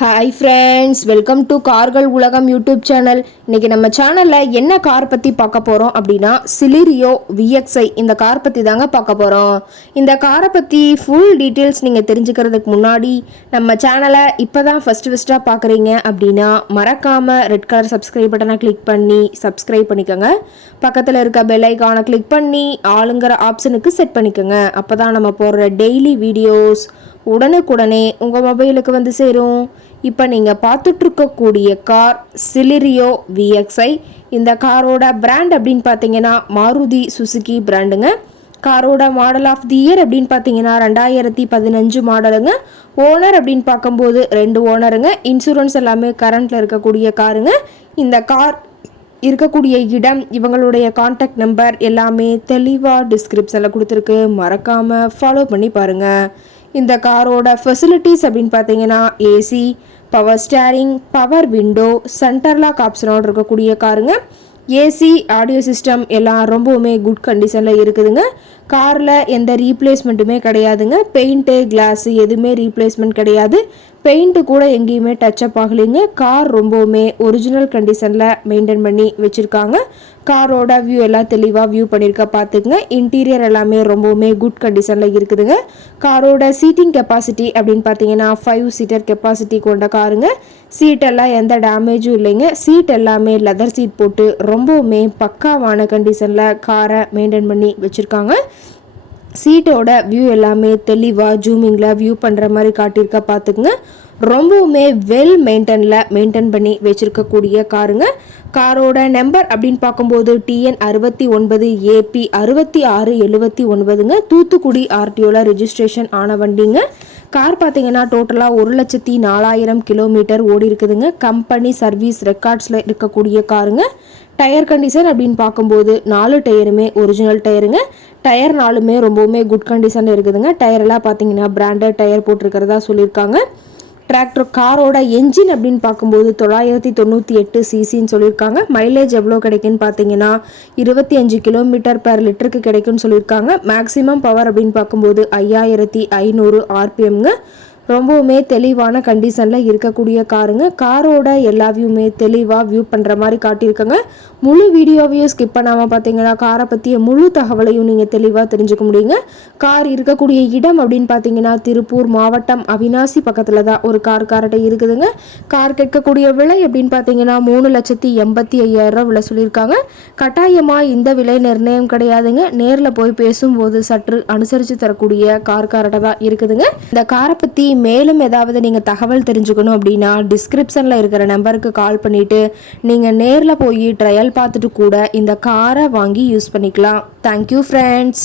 Hi friends, welcome to கார்கள் உலகம் YouTube channel. இன்றைக்கி நம்ம சேனலில் என்ன கார் பற்றி பார்க்க போகிறோம் அப்படின்னா சிலிரியோ VXi இந்த கார் பற்றி தாங்க பார்க்க போகிறோம். இந்த காரை பற்றி ஃபுல் டீட்டெயில்ஸ் நீங்கள் தெரிஞ்சுக்கிறதுக்கு முன்னாடி நம்ம சேனலை இப்போ தான் ஃபஸ்ட்டாக பார்க்குறீங்க அப்படின்னா மறக்காமல் ரெட் கலர் சப்ஸ்கிரைப் பட்டனை கிளிக் பண்ணி சப்ஸ்கிரைப் பண்ணிக்கோங்க. பக்கத்தில் இருக்க பெல் ஐக்கானை கிளிக் பண்ணி ஆளுங்கிற ஆப்ஷனுக்கு செட் பண்ணிக்கோங்க. அப்போ தான் நம்ம போடுற டெய்லி வீடியோஸ் உடனுக்குடனே உங்கள் மொபைலுக்கு வந்து சேரும். இப்போ நீங்கள் பார்த்துட்ருக்கக்கூடிய கார் சிலிரியோ VXi. இந்த காரோட பிராண்ட் அப்படின்னு பார்த்தீங்கன்னா மாருதி சுசுகி பிராண்டுங்க. காரோட மாடல் ஆஃப் தி இயர் அப்படின்னு பார்த்தீங்கன்னா 2015 மாடலுங்க. ஓனர் அப்படின்னு பார்க்கும்போது 2 ஓனருங்க. இன்சூரன்ஸ் எல்லாமே கரண்ட்டில் இருக்கக்கூடிய காருங்க. இந்த கார் இருக்கக்கூடிய இடம், இவங்களுடைய கான்டாக்ட் நம்பர் எல்லாமே தெளிவாக டிஸ்கிரிப்ஷனில் கொடுத்துருக்கு. மறக்காமல் ஃபாலோ பண்ணி பாருங்கள். இந்த காரோட ஃபெசிலிட்டிஸ் அப்படின்னு பார்த்தீங்கன்னா AC, power steering, power window, centre lock ஆப்ஷனோடு இருக்கக்கூடிய காருங்க. ஏசி, ஆடியோ சிஸ்டம் எல்லாம் ரொம்பவுமே குட் கண்டிஷனில் இருக்குதுங்க. காரில் எந்த ரீப்ளேஸ்மெண்ட்டுமே கிடையாதுங்க. பெயிண்ட்டு, கிளாஸு எதுவுமே ரீப்ளேஸ்மெண்ட் கிடையாது. பெயிண்ட்டு கூட எங்கேயுமே டச்சப் ஆகலைங்க. கார் ரொம்பவுமே ஒரிஜினல் கண்டிஷனில் மெயின்டைன் பண்ணி வச்சுருக்காங்க. காரோட வியூ எல்லாம் தெளிவாக வியூ பண்ணியிருக்க பார்த்துக்குங்க. இன்டீரியர் எல்லாமே ரொம்பவுமே குட் கண்டிஷனில் இருக்குதுங்க. காரோட சீட்டிங் கெப்பாசிட்டி அப்படின்னு பார்த்தீங்கன்னா 5 சீட்டர் கெப்பாசிட்டி கொண்ட காருங்க. சீட்டெல்லாம் எந்த டேமேஜும் இல்லைங்க. சீட் எல்லாமே லெதர் சீட் போட்டு ரொம்பவுமே பக்காவான கண்டிஷனில் காரை மெயின்டைன் பண்ணி வச்சுருக்காங்க. சீட்டோட வியூ எல்லாமே தெளிவாக ஜூமிங்கில் வியூ பண்ணுற மாதிரி காட்டியிருக்க பார்த்துக்குங்க. ரொம்பவுமே வெல் மெயின்டைன் பண்ணி வச்சுருக்கக்கூடிய காருங்க. காரோட நம்பர் அப்படின்னு பார்க்கும்போது TN 69 AP 6679ங்க. தூத்துக்குடி RTOவில் ரெஜிஸ்ட்ரேஷன் ஆன வண்டிங்க. கார் பார்த்தீங்கன்னா டோட்டலாக 1,04,000 கிலோமீட்டர் ஓடி இருக்குதுங்க. கம்பெனி சர்வீஸ் ரெக்கார்ட்ஸில் இருக்கக்கூடிய காருங்க. டயர் கண்டிஷன் அப்படின்னு பார்க்கும்போது 4 டயருமே ஒரிஜினல் டயருங்க. டயர் 4மே ரொம்பவுமே குட் கண்டிஷனில் இருக்குதுங்க. டயரெல்லாம் பார்த்தீங்கன்னா பிராண்டட் டயர் போட்டிருக்கிறதா சொல்லியிருக்காங்க. டிராக்டர் காரோட என்ஜின் அப்படின்னு பார்க்கும்போது 998 சிசின்னு சொல்லியிருக்காங்க. மைலேஜ் எவ்வளோ கிடைக்குன்னு பார்த்தீங்கன்னா 25 கிலோமீட்டர் per லிட்டருக்கு கிடைக்குன்னு சொல்லியிருக்காங்க. மேக்ஸிமம் பவர் அப்படின்னு பார்க்கும்போது 5500 RPMங்க. ரொம்பவுமே தெளிவான கண்டிஷனில் இருக்கக்கூடிய காருங்க. காரோட எல்லா வியூமே தெளிவாக வியூ பண்ணுற மாதிரி காட்டியிருக்காங்க. முழு வீடியோவையும் ஸ்கிப் பண்ணாமல் பார்த்தீங்கன்னா காரை பற்றிய முழு தகவலையும் நீங்கள் தெளிவாக தெரிஞ்சுக்க முடியுங்க. கார் இருக்கக்கூடிய இடம் அப்படின்னு பார்த்தீங்கன்னா திருப்பூர் மாவட்டம் அவினாசி பக்கத்தில் தான் ஒரு கார்கிட்ட இருக்குதுங்க. கார் கேட்கக்கூடிய விலை அப்படின்னு பார்த்தீங்கன்னா 3,85,000 விலை சொல்லியிருக்காங்க. கட்டாயமாக இந்த விலை நிர்ணயம் கிடையாதுங்க. நேரில் போய் பேசும்போது சற்று அனுசரித்து தரக்கூடிய கார்கிட்ட தான் இருக்குதுங்க. இந்த காரை பற்றி மேலும் ஏதாவது நீங்கள் தகவல் தெரிஞ்சுக்கணும் அப்படின்னா டிஸ்கிரிப்ஷனில் இருக்கிற நம்பருக்கு கால் பண்ணிவிட்டு நீங்கள் நேரில் போய் ட்ரையல் பார்த்துட்டு கூட இந்த காரை வாங்கி யூஸ் பண்ணிக்கலாம். Thank you friends.